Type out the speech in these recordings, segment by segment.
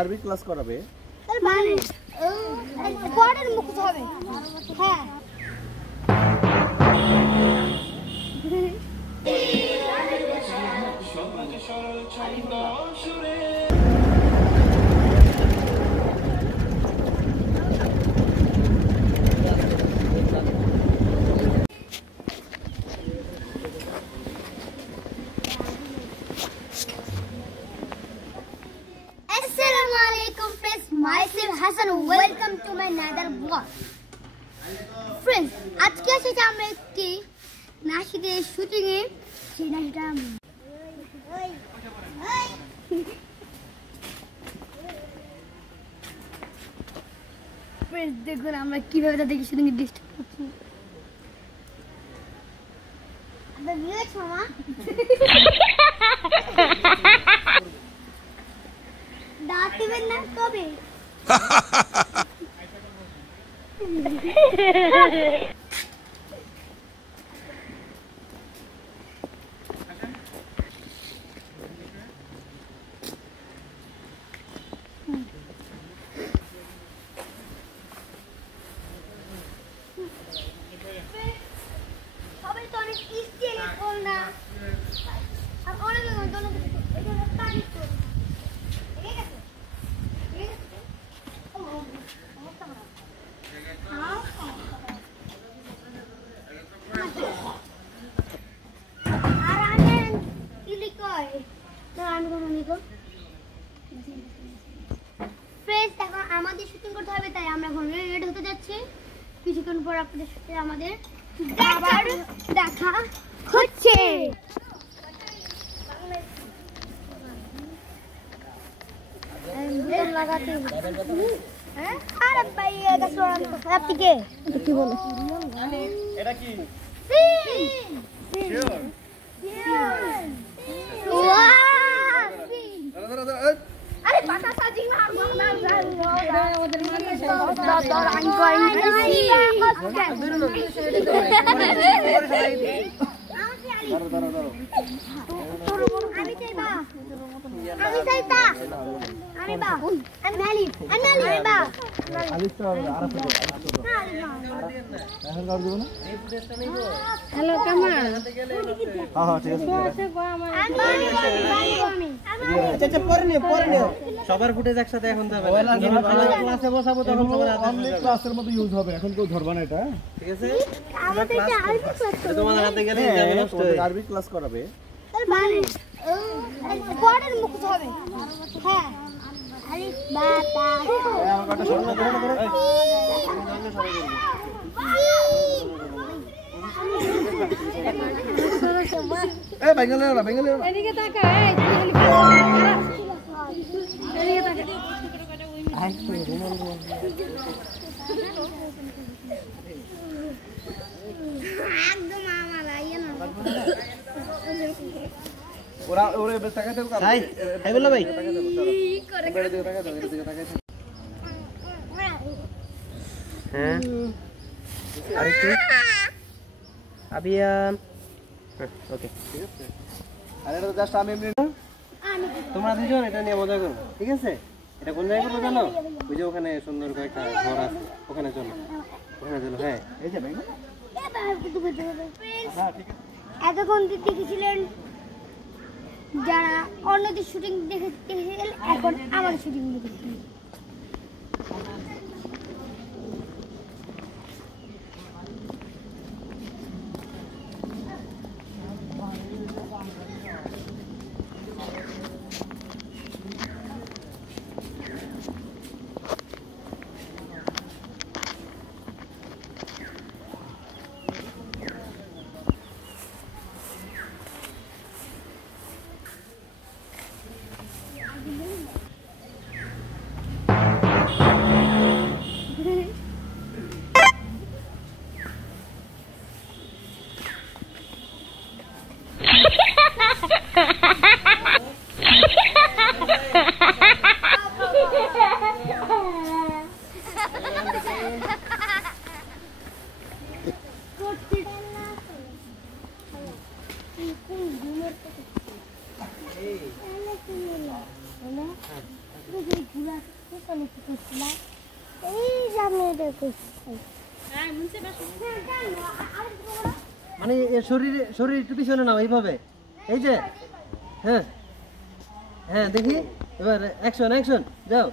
আরবি ক্লাস করাবে তার মানে পরের মুখে হবে। হ্যাঁ Hassan, welcome to my another vlog. Friends, আজকে এসেছি আমরা একটি নাশিদের শুটিং এ। সেই নাশিটা ফ্রেন্ডস দেখুন আমরা কিভাবে তাদেরকে শুটিং এ ডিস্টার্ব করছি। আবার ভিউয়ার্স মামা দাঁত দিবেন না কবে? সবাই তো অনেক ইস্তি কল না আর অনেক লোক তো এটা তারিখ তো ঠিক আছে আমাদের শুটিং করতে হবে, তাই আমরা এখন রেডি হতে যাচ্ছি। কিছুক্ষণ পর আপনাদের সাথে আমাদের আবার দেখা হচ্ছে। কি বলো এটা কি আরে পাতা সাজি না আমাদের হ্যালো কামাল সবার ফুটেজ একসাথে এখন যাবে ক্লাসে বসাবো তখন অনলি ক্লাসের মধ্যে ইউজ হবে, এখন কেউ ধরবা না এটা, ঠিক আছে? তোমার হাতে গেলে যাবে নষ্ট হয়ে আরবি ক্লাস করাবে তার মানে পরের মুখে হবে। হ্যাঁ আলিফ বা তা আমার কথা শোনো না, ধরো ধরো এই বেঙ্গলি না এদিকে তাকা, এদিকে তাকা। একদম আমার আইয়া না ওরা ওরে তাকাতে হবে। ভাই এই বললো ভাই বেড়ে দিকে তাকাতে হবে, দিকে তাকাতে। হ্যাঁ আরেকটু আবিয়ান ওকে ঠিক আছে। আর এটা জাস্ট আমি এমনি তোমরা দুজন এটা নিয়ে মজা করো, ঠিক আছে? এটা কোন জায়গায় করবো জানো? ওই যে ওখানে সুন্দর কয়েকটা ঘর আছে, ওখানে চলো, ওখানে চলো। হ্যাঁ এই যে বেঙ্গলি এতক্ষণ দেখেছিলেন যারা অন্যদের শুটিং দেখেছিলেন, এখন আমাদের শুটিং দেখেছিলেন। মানে শরীর একটু পিছনে নাও এইভাবে, এই যে, হ্যাঁ হ্যাঁ দেখি এবার অ্যাকশন অ্যাকশন যাও।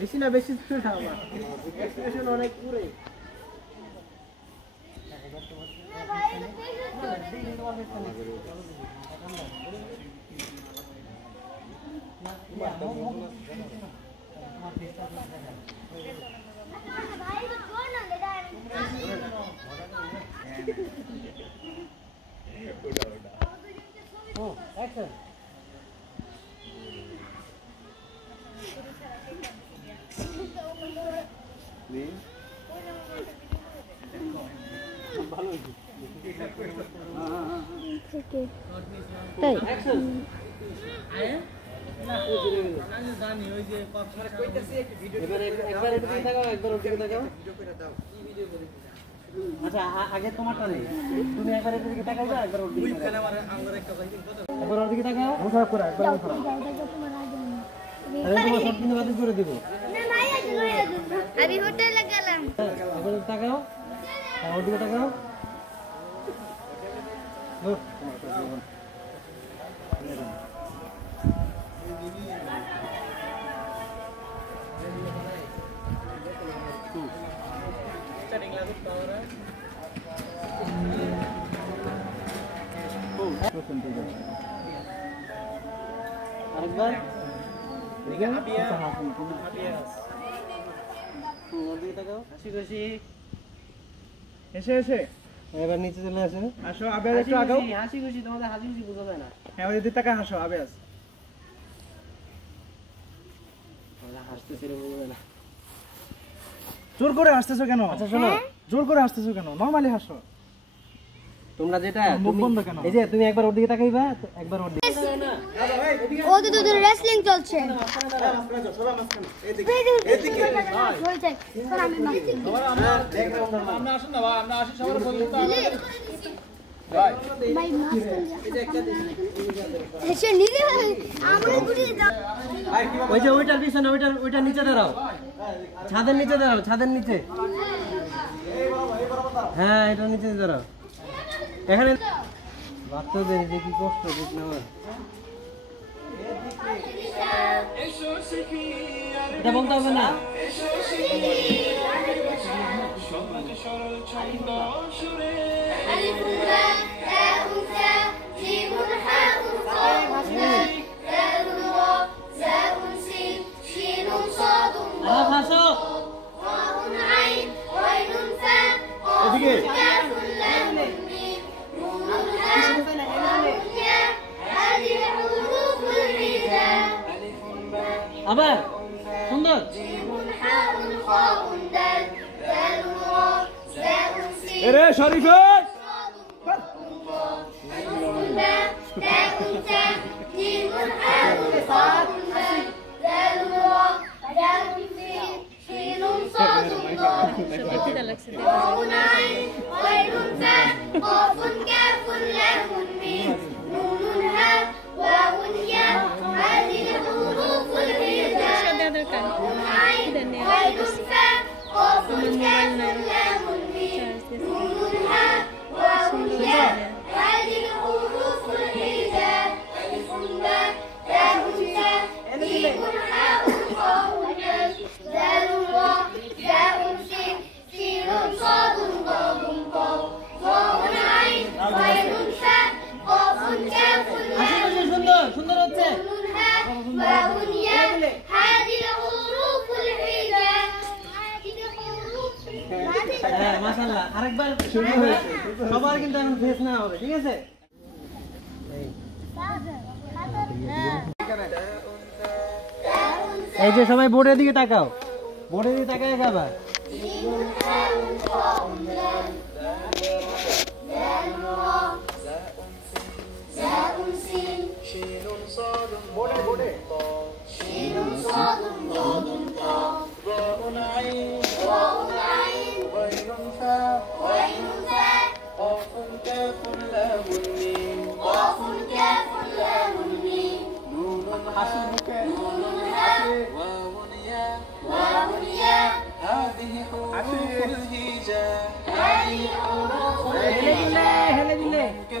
বেশি না বেশি না আমার এক্সপ্রেশন অনেক পুরো অ্যাকশন। তাই আচ্ছা আগে তোমারটা নেই, তুমি একবার এর দিকে তাকাইবা, একবার ওর দিকে তাকাও, একবার ওর দিকে তাকাও, খারাপ করে একবার খারাপ আমি তোমার সব কিছু বাতিল করে দিব। আমি হোটেলে গেলাম। একবার তাকাও, ওর দিকে তাকাও। আরেকবার এসে এসে এবার নিচে চলে আসে। আসো আবেজ একটু আগাও হাসি খুশি, তোমাদের হাসি খুশি বোঝা যায় না। হ্যাঁ ওই দিকে তাকা হাসো আবেজ হাসতেছি রে, বোঝা যায় না। জোর করে হাসতেছো কেন? আচ্ছা শোনো, জোর করে হাসতেছো কেন? নরমালি হাসো। তোমরা যেটা মুখ বন্ধ কেন? এই যে তুমি একবার ওর দিকে তাকাইবা, একবার ওর দিকে। ওদের রেসলিং চলছে। আমরা আসুন না ভাই, আমরা আসি সবার বলি তো ভাই এসে নিজে আমরা গুলি দাও। ওই যে ওইটার পিছনে, ওইটার নিচে দাঁড়াও, ছাদের নিচে দাঁড়াও, ছাদের নিচে। হ্যাঁ এটার নিচে দাঁড়াও। এখানে বাচ্চাদের যে কি কষ্ট দেখলে আমার। এটা বলতে হবে না। হাসো এদিকে আবার সুন্দর। এরে শরীফে সুন্দর সুন্দর হচ্ছে। হ্যাঁ মাশাআল্লাহ, আরেকবার সবার কিন্তু এখন ফেস না হবে, ঠিক আছে? এই যে সবাই বোর্ডের দিকে তাকাও, বোর্ডের দিকে তাকায় খাবার। زاء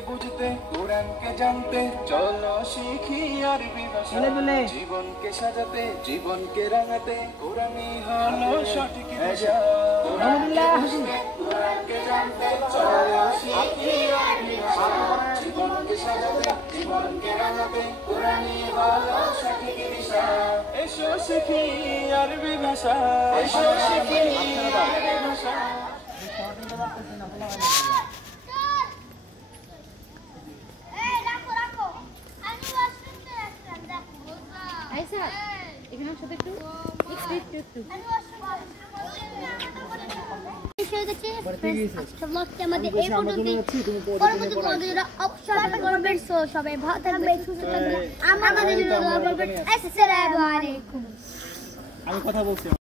বুঝতে কোরআনকে জানতে চলো শিখি আরবি ভাষা জীবনকে সাজাতে জীবনকে রাঙাতে কোরআনই হলো সঠিক দিশা কোরআনকে জানতে চলো শিখি আরবি ভাষা জীবনকে সাজাতে জীবনকে রাঙাতে কোরআনই হলো সঠিক দিশা এসো শিখি আরবি ভাষা এসো শিখি আরবি ভাষা সবাই ভালো থাকবেন সুস্থ থাকবেন আমাদের জন্য দোয়া করবেন। আসসালামু আলাইকুম। আমি কথা বলছি।